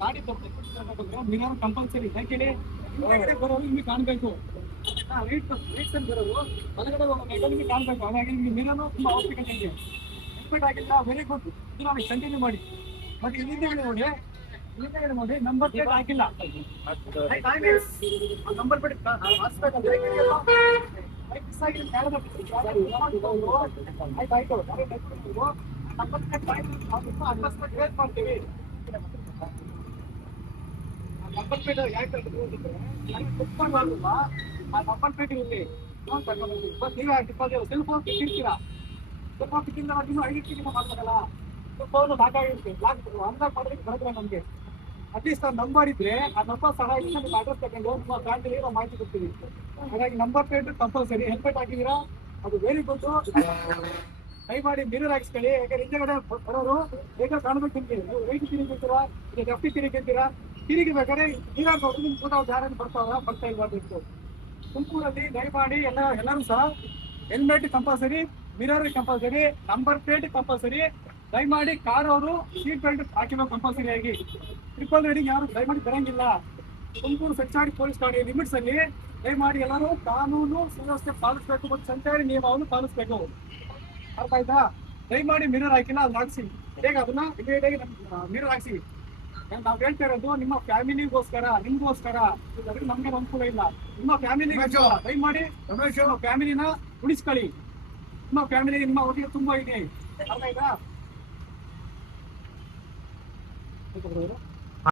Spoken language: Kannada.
ಗಾಡಿ ಮಿರರ್ ಕಂಪಲ್ಸರಿ ಯಾಕೆ ಬರೋರು ನಿಮಗೆ ಕಾಣಬೇಕು. ಬರೋರು ಹೊರಗಡೆ ನಿಮಗೆ ಕಾಣಬೇಕು. ಹಾಗಾಗಿ ನಿಮಗೆ ಮಿರರ್ ತುಂಬಾ ಅವಶ್ಯಕತೆ ಇದೆ. ಹೆಲ್ಮೆಟ್ ಆಗಿಲ್ಲ, ವೆರಿ ಗುಡ್, ಇದು ನಾವು ಕಂಟಿನ್ಯೂ ಮಾಡಿ. ಮತ್ತೆ ಇಲ್ಲಿಂದ ನೋಡಿ, ನೋಡಿ ನಂಬರ್ ಪ್ಲೇಟ್ ಹಾಕಿಲ್ಲ. ನಂಬರ್ ಪ್ಲೇಟ್ ಹಾಕ್ಸ್ಬೇಕಂದ್ರೆ ಮಾಡ್ತೀವಿ. ನಂಬರ್ ಪ್ಲೇಟ್ ಯಾಕೆ ಕುತ್ಕೊಂಡು ಆ ನಂಬರ್ ಪ್ಲೇಟ್ ಇರಲಿ ನೀವೇ ಸೆಲ್ ಫೋನ್ ಇರ್ತೀರಾ. ಸೆಲ್ ಫೋನ್ ಸಿಕ್ಕಿಂದ ಇನ್ನೂ ಐಡೆಂಟಿಟಿ ಮಾಡ್ಬೇಕಲ್ಲ. ಫೋನ್ ಸಾಕಾಗಿರುತ್ತೆ, ಅಂದಾಗ ಮಾಡೋದಕ್ಕೆ ಬರೋದಿಲ್ಲ ನಮಗೆ. ಅಟ್ಲೀಸ್ಟ್ ಆ ನಂಬರ್ ಇದ್ರೆ ಆ ನಂಬರ್ ಸಹಾಯದಿಂದ ನಿಮ್ಗೆ ಅಡ್ರೆಸ್ ತಗೊಂಡು ನಿಮ್ಮ ಬ್ಯಾಂಕಲ್ಲಿ ನಾವು ಮಾಹಿತಿ ಕೊಡ್ತೀವಿ. ಹಾಗಾಗಿ ನಂಬರ್ ಪ್ಲೇಟ್ ಕಂಪಲ್ಸರಿ. ಹೆಲ್ಮೆಟ್ ಹಾಕಿದ್ದೀರಾ, ಅದು ವೆರಿ ಗುಡ್. ದಯಮಾಡಿ ಮಿರರ್ ಹಾಕಿಸ್ಕೊಳ್ಳಿ. ಯಾಕಂದ್ರೆ ಹಿಂದೆಗಡೆ ಬರೋರು ಬೇಗ ಕಾಣಬೇಕು. ನಿಮಗೆ ನೀವು ರೈಟ್ ತಿರುಗಿರ್ತೀರಾ, ಈಗ ಲೆಫ್ಟ್ ತಿರುಗಿರ್ತೀರಾ. ತಿರುಗಿಬೇಕಾದ್ರೆ ನೀರಾಗಿ ನೋಡಿದ್ರೆ ನಿಮ್ಗೆ ಕೂಡ ಯಾರು ಬರ್ತಾ ಇಲ್ಬಾರ್ದಿತ್ತು. ತುಮಕೂರಲ್ಲಿ ದಯಮಾಡಿ ಎಲ್ಲರೂ ಸಹ helmet compulsory, mirror compulsory, number plate compulsory. ದಯಮಾಡಿ ಕಾರ್ ಅವರು ಸೀಟ್ ಬೆಲ್ಟ್ ಹಾಕಿಬೇಕು ಕಂಪಲ್ಸರಿ ಆಗಿ. ಟ್ರಿಪಲ್ ರೈಡಿಂಗ್ ಯಾರು ದಯಮಾಡಿ ಬರಂಗಿಲ್ಲ. ತುಮಕೂರು ಸೆಕ್ಚಾಡಿ ಪೊಲೀಸ್ ಠಾಣೆ ಲಿಮಿಟ್ಸ್ ಅಲ್ಲಿ ದಯಮಾಡಿ ಎಲ್ಲರೂ ಕಾನೂನು ಸುವ್ಯವಸ್ಥೆ ಪಾಲಿಸಬೇಕು ಮತ್ತು ಸಂಚಾರಿ ನಿಯಮವನ್ನು ಪಾಲಿಸಬೇಕು. ಅರ್ಥ ಆಯ್ತಾ? ದಯಮಾಡಿ ಮಿರರ್ ಹಾಕಿಲ್ಲ, ಅದು ಹಾಕ್ಸಿ. ಹೇಗೆ ಅದನ್ನ ಇಮಿಡಿಯೇಟ್ ಆಗಿ ಮಿರರ್ ಹಾಕ್ಸಿ. ನಾವು ಹೇಳ್ತಾ ಇರೋದು ನಿಮ್ಮ ಫ್ಯಾಮಿಲಿಗೋಸ್ಕರ, ನಿಮ್ಗೋಸ್ಕರ. ನಮ್ಗೆ ಅನುಕೂಲ ಇಲ್ಲ, ನಿಮ್ಮ ಫ್ಯಾಮಿಲಿಗೋಸ್ಕರ. ದಯಮಾಡಿ ಫ್ಯಾಮಿಲಿನ ಉಳಿಸ್ಕೊಳ್ಳಿ. ನಿಮ್ಮ ಫ್ಯಾಮಿಲಿ ನಿಮ್ಮ ಒಟ್ಟಿಗೆ ತುಂಬಾ ಇದೆ. ಅರ್ಥ ಆಯ್ತಾ?